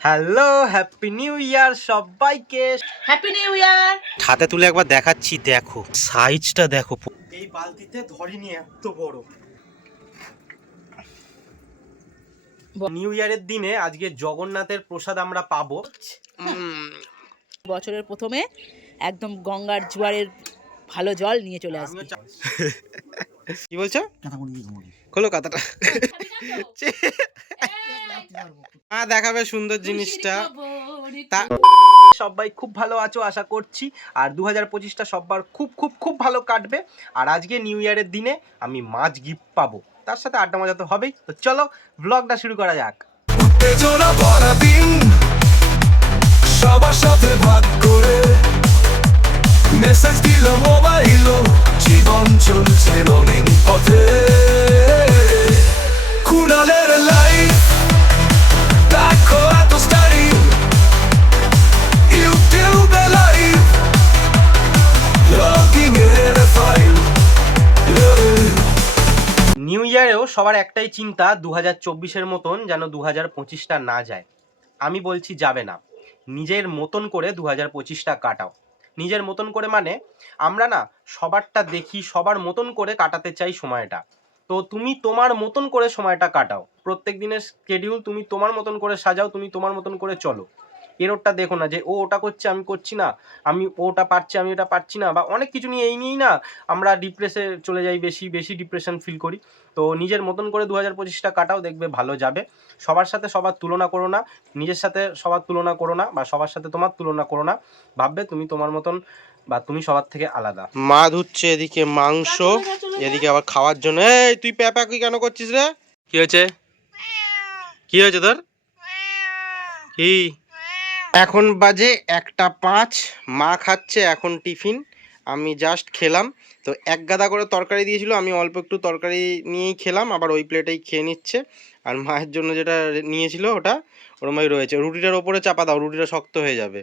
Hello, happy new year সবাইকে। Happy new year. হাতে তুলে একবার দেখাচ্ছি, দেখো সাইজটা দেখো। এই বালতিতে ধরিনি, এত বড়। নিউ ইয়ারের দিনে আজকে জগন্নাথের প্রসাদ আমরা পাবো। বছরের প্রথমে একদম গঙ্গার জোয়ারের ভালো জল নিয়ে চলে আসবে। কি বলছো? খোলো কথাটা। দেখাবে সুন্দর জিনিসটা। সবাই খুব ভালো আছো আশা করছি, আর 2025টা সবার খুব খুব খুব ভালো কাটবে। আর আজকে নিউ ইয়ারের দিনে আমি মাছ গিফট পাবো, তার সাথে আড্ডা মজা তো হবেই। তো চলো ব্লগটা শুরু করা যাক। সবার সাথে ভাগ করে মেসেজ দিল মোবাইল, জীবন চলছে রঙিন পথে। কুণালের লাইফ দেখো এত স্টাইল, ইউটিউবে লাইভ লগিং এর ফাইল। নিউ ইয়ারেও সবার একটাই চিন্তা, 2024-এর মতন যেন 2025টা না যায়। আমি বলছি যাবে না। নিজের মতন করে 2025টা কাটাও। নিজের মতন করে মানে আমরা না সবারটা দেখি, সবার মতন করে কাটাতে চাই সময়টা। তো তুমি তোমার মতন করে সময়টা কাটাও। প্রত্যেক দিনের স্কেডিউল তুমি তোমার মতন করে সাজাও, তুমি তোমার মতন করে চলো। এরোরটা দেখো না যে ও ওটা করছে আমি করছি না, আমি ওটা পারছি আমি এটা পারছি না, বা অনেক কিছু নিয়ে এই নিয়েই না আমরা ডিপ্রেসে চলে যাই, বেশি বেশি ডিপ্রেশন ফিল করি। তো নিজের মতন করে 2025টা কাটাও, দেখবে ভালো যাবে। সবার সাথে সবার তুলনা করো না, নিজের সাথে সবার তুলনা করো না, বা সবার সাথে তোমার তুলনা করো না। ভাববে তুমি তোমার মতন বা তুমি সবার থেকে আলাদা। মা ধুচ্ছে এদিকে মাংস, এদিকে আবার খাওয়ার জন্য। এই তুই প্যাপা কি কেন করছিস রে? কি হয়েছে? কি হয়েছে তোর? কি? এখন বাজে 1:05, মা খাচ্ছে এখন টিফিন, আমি জাস্ট খেলাম। তো এক গাদা করে তরকারি দিয়েছিল, আমি অল্প একটু তরকারি নিয়েই খেলাম, আবার ওই প্লেটেই খেয়ে নিচ্ছে। আর মায়ের জন্য যেটা নিয়েছিল ওটা ওরমই রয়েছে। রুটিটার ওপরে চাপা দাও, রুটিটা শক্ত হয়ে যাবে।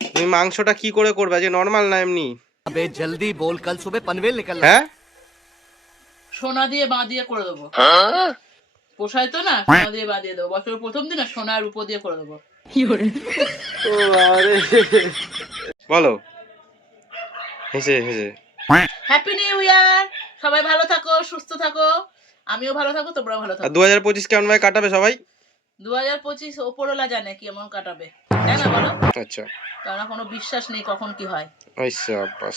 তুমি মাংসটা কি করে করবে, যে নর্মাল না এমনি? अबे जल्दी बोल, कल सुबह पनवेल निकलना। হ্যাঁ, সোনা দিয়ে বাঁ দিয়ে করে দেবো। পোষায় তো না, সোনা দিয়ে বাঁ দিয়ে দেবো। বছরের প্রথম দিন না সোনার উপর দিয়ে করে দেবো। বলো হেসে হেসে। Happy new year. সবাই ভালো থাকো, সুস্থ থাকো, আমিও ভালো থাকো, তোমরাও ভালো আর থাকো। 2025 কেমন ভাবে কাটাবে সবাই? 2025 ওপরওয়ালা জানে কি এমন কাটাবে, তাই না বলো? আচ্ছা, কারণ কোনো বিশ্বাস নেই কখন কি হয়।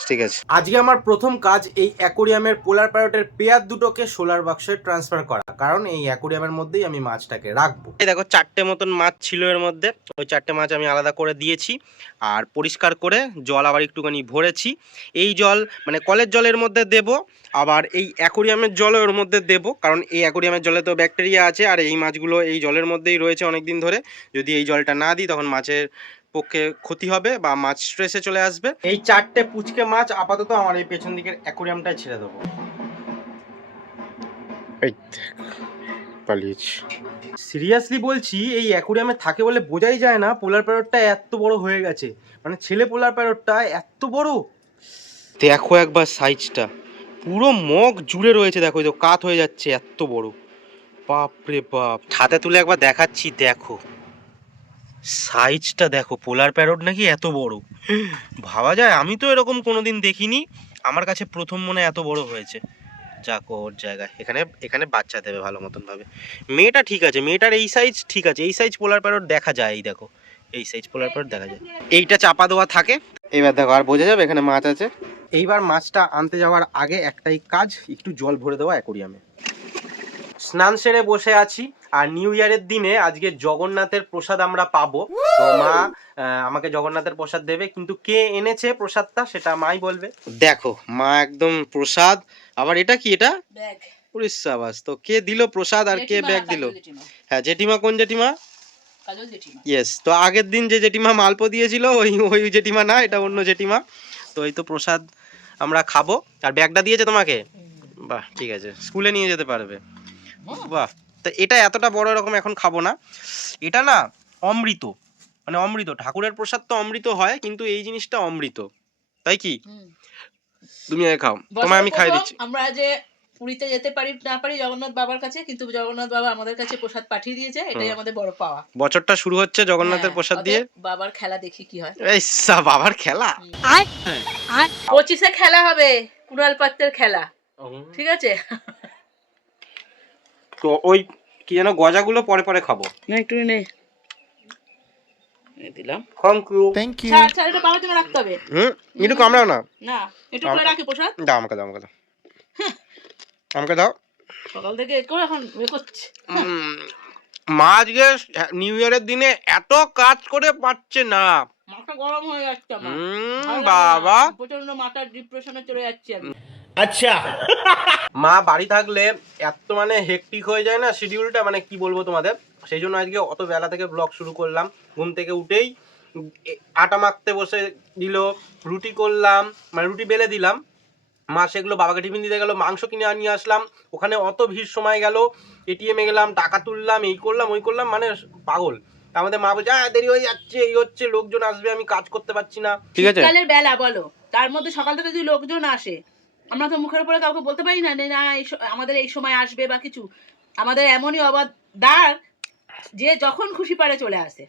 ঠিক আছে। আজকে আমার প্রথম কাজ এই অ্যাকোরিয়ামের পোলার প্যারটের পেয়ার দুটোকে সোলার বাক্সে ট্রান্সফার করা, কারণ এই অ্যাকোরিয়ামের মধ্যেই আমি মাছটাকে রাখবো। এই দেখো 4টে মতন মাছ ছিল এর মধ্যে, ওই 4টে মাছ আমি আলাদা করে দিয়েছি আর পরিষ্কার করে জল আবার একটুখানি ভরেছি। এই জল মানে কলের জলের মধ্যে দেব, আবার এই অ্যাকোরিয়ামের জলও ওর মধ্যে দেব, কারণ এই অ্যাকোরিয়ামের জলে তো ব্যাকটেরিয়া আছে, আর এই মাছগুলো এই জলের মধ্যেই রয়েছে অনেক দিন ধরে। যদি এই জলটা না দিই তখন মাছের পক্ষে ক্ষতি হবে বা মাছ স্ট্রেসে চলে আসবে। এই 4টে পুচকে মাছ আপাতত আমার এই পেছন দিকের অ্যাকোরিয়ামটায় ছেড়ে দেবো। এই পালিয়েছি। সিরিয়াসলি বলছি, এই অ্যাকোরিয়ামে থাকে বলে বোঝাই যায় না পোলার প্যারটটা এত বড় হয়ে গেছে। মানে ছেলে পোলার প্যারটটা এত বড়, দেখো একবার সাইজটা পুরো মগ জুড়ে রয়েছে। দেখো এই তো কাত হয়ে যাচ্ছে, এত বড়। বাপ রে বাপ, হাতে তুলে একবার দেখাচ্ছি, দেখো সাইজটা দেখো। পোলার প্যারট নাকি এত বড়, ভাবা যায়? আমি তো এরকম কোনোদিন দেখিনি, আমার কাছে প্রথম মনে এত বড় হয়েছে। যাক ওর জায়গায়, এখানে এখানে বাচ্চা দেবে ভালো মতন ভাবে। মেয়েটা ঠিক আছে, মেয়েটার এই সাইজ ঠিক আছে, এই সাইজ পোলার প্যারট দেখা যায়। এই দেখো এই সাইজ পোলার প্যারট দেখা যায়। এইটা চাপা দেওয়া থাকে, এবার দেখো আর বোঝা যাবে এখানে মাছ আছে। এইবার মাছটা আনতে যাওয়ার আগে একটাই কাজ, একটু জল ভরে দেওয়া অ্যাকোরিয়ামে। স্নান সেরে বসে আছি, আর নিউ ইয়ারের দিনে আজকে জগন্নাথের প্রসাদ আমরা পাবো। তো মা আমাকে জগন্নাথের প্রসাদ দেবে, কিন্তু কে এনেছে প্রসাদটা সেটা মাই বলবে। দেখো মা একদম প্রসাদ, আবার এটা কি, এটা ব্যাগ। উড়িষ্যাবাস। তো কে দিল প্রসাদ আর কে ব্যাগ দিল? হ্যাঁ জেঠিমা। কোন জেঠিমা? কাজল জেঠিমা। ইয়েস। তো আগের দিন যে জেঠিমা মালপো দিয়েছিল ওই ওই জেঠিমা না, এটা অন্য জেঠিমা। তো এই তো প্রসাদ আমরা খাবো। আর ব্যাগটা দিয়েছে তোমাকে? বাহ ঠিক আছে, স্কুলে নিয়ে যেতে পারবে। বাহ। তো এটা এতটা বড় এরকম এখন খাবো না, এটা না অমৃত, মানে অমৃত। ঠাকুরের প্রসাদ তো অমৃত হয়, কিন্তু এই জিনিসটা অমৃত, তাই কি? তুমি আগে খাও, তোমায় আমি খাই দিচ্ছি। আমরা যে পুরীতে যেতে পারি না পারি জগন্নাথ বাবার কাছে, কিন্তু জগন্নাথ বাবা আমাদের কাছে প্রসাদ পাঠিয়ে দিয়েছে, এটাই আমাদের বড় পাওয়া। বছরটা শুরু হচ্ছে জগন্নাথের হ্যাঁ, প্রসাদ অতএব দিয়ে। বাবার খেলা দেখি কি হয়। এই বাবার খেলা। 25-এ খেলা হবে, কুণাল পাত্রের খেলা, ঠিক আছে? তো ওই কি যেন গজাগুলো পরে পরে খাবো। না একটু নে দিলাম। Thank you. ছাড় এটা বাবার জন্য রাখতে হবে। একটু কামড়াও না। না একটু করে রাখি প্রসাদ। দাও আমাকে দাও, আমাকে দাও, আমাকে দাও। সকাল থেকে করে এখন করছে। মা আজকে নিউ ইয়ারের দিনে এত কাজ করে পাচ্ছে না। মাথা গরম হয়ে যাচ্ছে আমার। বাবা প্রচন্ড মাথার ডিপ্রেশনে চলে যাচ্ছি আমি। আচ্ছা। মা বাড়ি থাকলে এত মানে হেকটিক হয়ে যায় না শিডিউলটা, মানে কি বলবো তোমাদের। সেই জন্য আজকে অত বেলা থেকে ব্লগ শুরু করলাম। ঘুম থেকে উঠেই আটা মাখতে বসে দিল, রুটি করলাম, মানে রুটি বেলে দিলাম, মা সেগুলো বাবাকে টিফিন দিতে গেল, মাংস কিনে নিয়ে আসলাম, ওখানে অত ভিড় সময় গেল, এটিএমে গেলাম, টাকা তুললাম, এই করলাম ওই করলাম, মানে পাগল। আমাদের মা বলছে দেরি হয়ে যাচ্ছে, এই হচ্ছে, লোকজন আসবে, আমি কাজ করতে পারছি না। ঠিক আছে, শীতকালের বেলা বলো, তার মধ্যে সকাল থেকে যদি লোকজন আসে, আমরা তো মুখের উপরে কাউকে বলতে পারি না না আমাদের এই সময় আসবে বা কিছু। আমাদের এমনই অবাদার যে যখন খুশি পারে চলে আসে,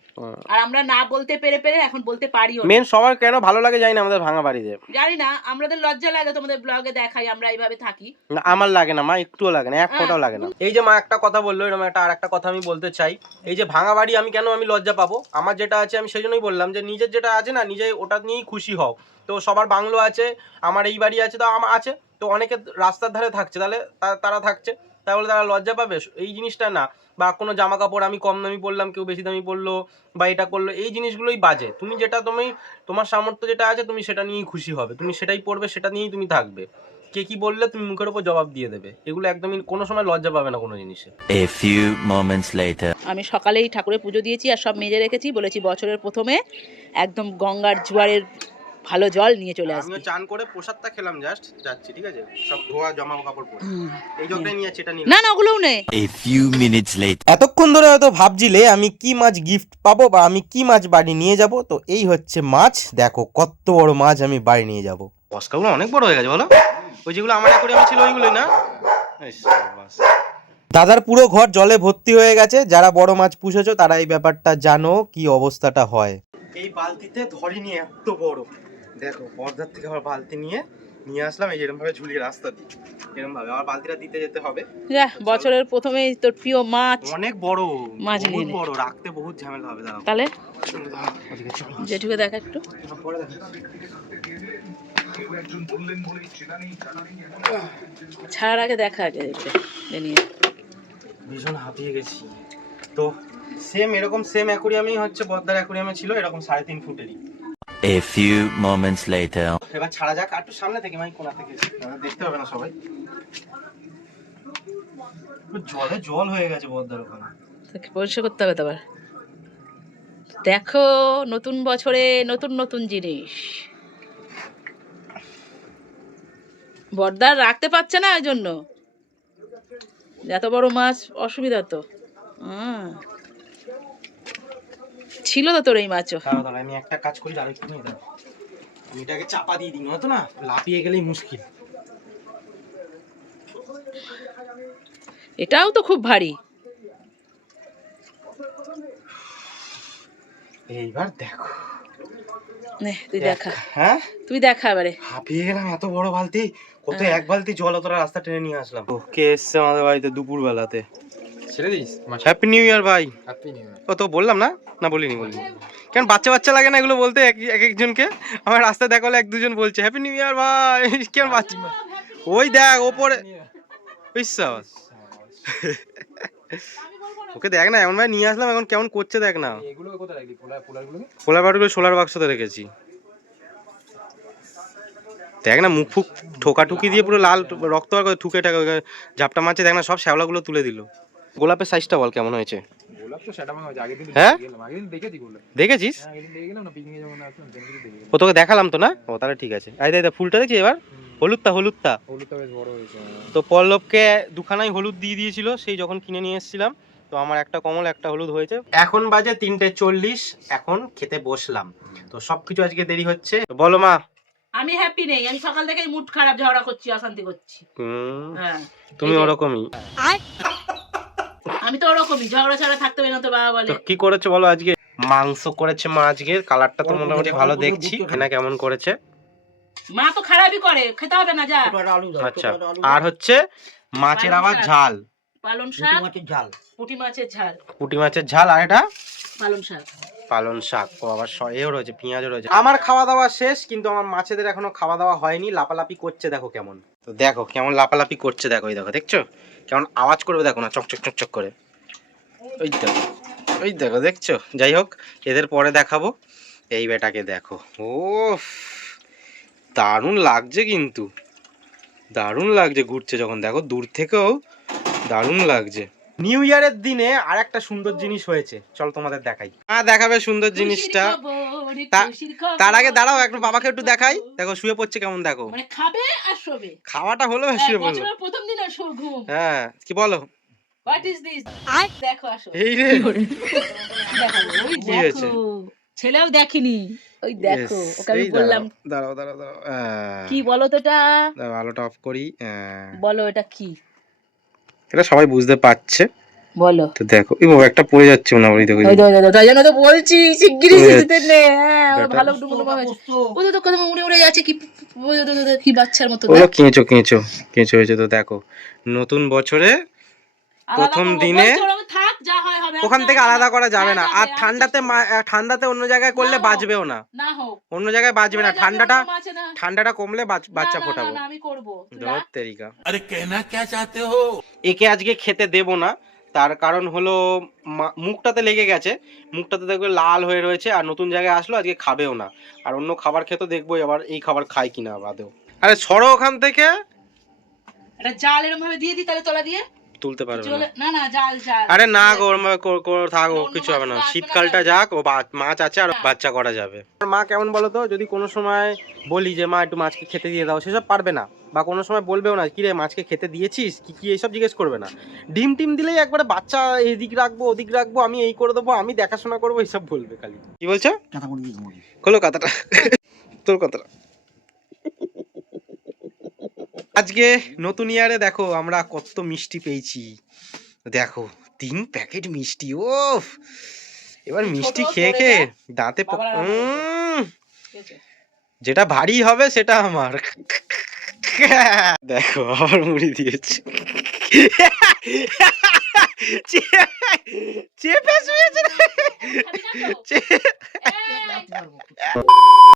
আর আমরা না বলতে পেরে পেরে এখন বলতে পারিও। মেন সবার কেন ভালো লাগে জানি না আমাদের ভাঙা বাড়িতে, জানি না, আমাদের লজ্জা লাগে তোমাদের ব্লগে দেখাই আমরা এইভাবে থাকি। না আমার লাগে না মা, একটুও লাগে না, এক ফোঁটাও লাগে না। এই যে মা একটা কথা বললো, এরকম একটা আর একটা কথা আমি বলতে চাই। এই যে ভাঙা বাড়ি আমি কেন আমি লজ্জা পাবো, আমার যেটা আছে আমি সেই জন্যই বললাম যে নিজের যেটা আছে না, নিজে ওটা নিয়েই খুশি হও। তো সবার বাংলো আছে, আমার এই বাড়ি আছে, তো আমার আছে, তো অনেকে রাস্তার ধারে থাকছে, তাহলে তারা থাকছে, তাহলে তারা লজ্জা পাবে এই জিনিসটা না। বা কোনো জামা কাপড় আমি কম দামি পরলাম, কেউ বেশি দামি পরলো, বা এটা করলো, এই জিনিসগুলোই বাজে। তুমি যেটা তোমার সামর্থ্য যেটা আছে তুমি সেটা নিয়েই খুশি হবে, তুমি সেটাই পড়বে, সেটা নিয়েই তুমি থাকবে। কে কি বললে তুমি মুখের উপর জবাব দিয়ে দেবে, এগুলো একদমই কোনো সময় লজ্জা পাবে না কোনো জিনিসে। A few moments later. আমি সকালেই ঠাকুরের পুজো দিয়েছি আর সব মেজে রেখেছি, বলেছি বছরের প্রথমে একদম গঙ্গার জোয়ারের ভালো জল নিয়ে চলে আসবে। আমিও চান করে প্রসাদটা খেলাম, জাস্ট যাচ্ছি, ঠিক আছে, সব ধোয়া জামা কাপড় পরে এই জগটাই নিয়ে আছে, এটা নিয়ে না না ওগুলোও নেই। A few minutes later. এতক্ষণ ধরে হয়তো ভাবছিলে আমি কি মাছ গিফট পাবো বা আমি কি মাছ বাড়ি নিয়ে যাব। তো এই হচ্ছে মাছ, দেখো কত বড় মাছ আমি বাড়ি নিয়ে যাব। বস্কাগুলো অনেক বড় হয়ে গেছে বলো, ওই যেগুলো আমার অ্যাকোয়ারিয়ামে ছিল ওইগুলোই না। দাদার পুরো ঘর জলে ভর্তি হয়ে গেছে, যারা বড় মাছ পুষেছো তারা এই ব্যাপারটা জানো কি অবস্থাটা হয়। এই বালতিতে ধরিনি এত বড়, দেখো বর্ধার থেকে আবার বালতি নিয়ে আসলাম, এই এরকম ভাবে ঝুলিয়ে রাস্তা দিয়ে এরকম ভাবে আবার বালতিটা দিতে যেতে হবে। বছরের প্রথমেই তোর প্রিয় মাছ, অনেক বড় মাছ বহুত নিয়ে বড়, রাখতে বহুত ঝামেলা হবে। দাঁড়াও তাহলে ওদিকে চলো, জেঠুকে দেখা একটু, পরে দেখো। ছাড়ার আগে দেখা আগে নিয়ে। ভীষণ হাঁপিয়ে গেছি। তো সেম অ্যাকোয়ারিয়ামই হচ্ছে বর্ধার অ্যাকোয়ারিয়ামে ছিল, এরকম 3.5 ফুটেরই। A few moments later. এবার ছাড়া যাক, আর একটু সামনে থেকে মানে কোণা থেকে দেখতে হবে না সবাই। জলে জল হয়ে গেছে বর্ধার ওখানে, পরিষ্কার করতে হবে। তারপর দেখো নতুন বছরে নতুন নতুন জিনিস। বর্দার রাখতে পারছে না, ওই জন্য এত বড় মাছ অসুবিধা তো। ছিল তো তোর এই মাছও। দাঁড়াও আমি একটা কাজ করি, আর একটু নিয়ে দাও, আমি এটাকে চাপা দিয়ে দিই, হতো না লাফিয়ে গেলেই মুশকিল। এটাও তো খুব ভারী। এইবার দেখো, নে তুই দেখা, হ্যাঁ তুই দেখা এবারে। হাঁপিয়ে গেলাম, এত বড় বালতি, কত এক বালতি জল অতটা রাস্তা টেনে নিয়ে আসলাম। কে এসছে আমাদের বাড়িতে দুপুর বেলাতে? ছেড়ে দিস। হ্যাপি নিউ ইয়ার ভাই। Happy new year. ও তো বললাম না, না বলিনি। কেন বাচ্চা লাগে না এগুলো বলতে এক একজনকে? আমার রাস্তায় দেখা হলে এক দুজন বলছে হ্যাপি নিউ ইয়ার ভাই, কেমন বাচ্চা। ওই দেখ ওপরে বিশ্বাস, ওকে দেখ না এমন ভাই নিয়ে আসলাম, এখন কেমন করছে দেখ না। এগুলো কোথায় রাখলি? পোলার বাটুগুলো সোলার বাক্সতে রেখেছি, দেখ না মুখ ফুক ঠোকাঠুকি দিয়ে পুরো লাল রক্ত আর ঠুকে টাকা ঝাপটা মারছে, দেখ না সব শ্যাওলাগুলো তুলে দিল। গোলাপের সাইজটা বল কেমন হয়েছে? গোলাপ তো সেটা ভাঙা হয়েছে, আগের দিন হ্যাঁ গেলাম, আগের দিন দেখেছি গোলাপ। দেখেছিস? হ্যাঁ আগের দিন দেখে গেলাম না, পিকনিকে যখন আসলাম তখন কিছু দেখে ও তোকে দেখালাম তো না? ও তাহলে ঠিক আছে। আই দা ফুলটা দেখছি এবার, হলুদটা হলুদটা বেশ বড় হয়েছে। তো পল্লবকে দুখানাই হলুদ দিয়ে দিয়েছিল সেই যখন কিনে নিয়ে এসেছিলাম, তো আমার একটা কমল একটা হলুদ হয়েছে। এখন বাজে 3:40, এখন খেতে বসলাম। তো সবকিছু আজকে দেরি হচ্ছে। বলো মা আমি হ্যাপি নেই, আমি সকাল থেকেই মুড খারাপ, ঝগড়া করছি, অশান্তি করছি। হ্যাঁ তুমি এই যে, ওরকমই। আমি তো ওরকমই, ঝগড়া ছাড়া থাকতে পারি না তো বাবা বলে। তো কি করেছো বলো আজকে? মাংস করেছে মা আজকে, কালারটা তো মোটামুটি ভালো দেখছি। না কেমন করেছে? মা তো খারাপই করে, খেতে হবে না যা। আচ্ছা, আর হচ্ছে মাছের আবার ঝাল, পালন শাক, পুঁটি মাছের ঝাল, পুঁটি মাছের ঝাল, আর এটা পালন শাক। পালন শাক। ও আবার এও রয়েছে, পেঁয়াজও রয়েছে। আমার খাওয়া দাওয়া শেষ, কিন্তু আমার মাছেদের এখনো খাওয়া দাওয়া হয়নি। লাপালাপি করছে, দেখো কেমন। তো দেখো কেমন লাপালাপি করছে, দেখো এই দেখো, দেখছো কেমন আওয়াজ করবে, দেখো না, চকচক চকচক করে। ওই দেখো, ওই দেখো, দেখছো? যাই হোক, এদের পরে দেখাবো। এই বেটাকে দেখো, ও দারুণ লাগছে, কিন্তু দারুণ লাগছে ঘুরছে যখন, দেখো দূর থেকেও দারুণ লাগছে। নিউ ইয়ারের দিনে আর একটা সুন্দর জিনিস হয়েছে, চল তোমাদের দেখাই। দেখাবে সুন্দর জিনিসটা। তার আগে দাঁড়াও, একটু বাবাকে একটু দেখাই। দেখো শুয়ে পড়ছে কেমন, দেখো। মানে খাবে আর শোবে। খাওয়াটা হলো, শুয়ে পড়লো। বছরের প্রথম দিনে ঘুম। হ্যাঁ, কি বলো? What is this? দেখো আসো। এই রে, দেখো, ওই কি হয়েছে? দেখো। ছেলেও দেখেনি। ওই দেখো, ওকে আমি বললাম। দাঁড়াও দাঁড়াও দাঁড়াও, কি বলো তো এটা? দাঁড়াও, আলোটা অফ করি। বলো এটা কি? এটা সবাই বুঝতে পারছে। বলো। তো দেখো, এই বাবা একটা পড়ে যাচ্ছে না, ওই দেখো। তাই জন্য তো বলছি শিগগিরই যেতে নে। হ্যাঁ, বেটা। ভালো ডুমডুমা হয়েছে। ওই তো কত উড়ে উড়ে যাচ্ছে, কি ওই তো কি বাচ্চার মতো। ওগুলো কেঁচো কেঁচো কেঁচো হয়েছে। তো দেখো, নতুন বছরে প্রথম দিনে থাক, যা হয় হবে। ওখান থেকে আলাদা করা যাবে না। আর ঠান্ডাতে অন্য জায়গায় করলে না হোক। বাঁচবেও না, না হোক, অন্য জায়গায় বাঁচবে না। ওরা যাবে, ঠান্ডাটা অন্য মাছে না। ঠান্ডাটা কমলে বাচ্চা না, ফোটাবো। না, আমি করবো। তুই ধর রাখ। তেরিকা। अरे कहना क्या चाहते हो? একে আজকে খেতে দেব না, তার কারণ হলো মুখটাতে লেগে গেছে, মুখটাতে দেখবে লাল হয়ে রয়েছে। আর নতুন জায়গায় আসলো, আজকে খাবেও না। আর অন্য খাবার খেতে দেখবো এবার এই খাবার খাই কিনা বাদেও। আরে ছড়ো ওখান থেকে, একটা জাল এরকম ভাবে দিয়ে দি, তাহলে তলা দিয়ে তুলতে পারবে চলে। না। না না, জাল জাল। আরে না গো, ওরম ভাবে থাকো, অন্য কিছু হবে না। মাছ রাখবে না, শীতকালটা রাখবে। যাক, ও মাছ আছে আর বাচ্চা করা যাবে। মা কেমন বলো তো, যদি কোনো সময় বলি যে মা একটু মাছকে খেতে দিয়ে দাও, সেসব পারবে না। বা কোনো সময় বলবেও না, কিরে মাছকে খেতে দিয়েছিস কি কি, এইসব জিজ্ঞেস করবে না। ডিম টিম দিলেই একবারে বাচ্চা এদিক রাখবো ওদিক রাখবো, আমি এই করে দেবো, আমি দেখাশোনা করবো, এইসব বলবে খালি। কি বলছো? খোলো কথাটা, তোর কথাটা। আজকে নতুন ইয়ারে দেখো আমরা কত মিষ্টি পেয়েছি। দেখো 3 প্যাকেট মিষ্টি। ও এবার মিষ্টি ছোট খেয়ে করে খেয়ে দেখ। দাঁতে বাবার আরাম যেটা ভারী হবে সেটা আমার। দেখো আবার মুড়ি দিয়েছে, চেপে শুয়েছে। খাবি না তো? এই।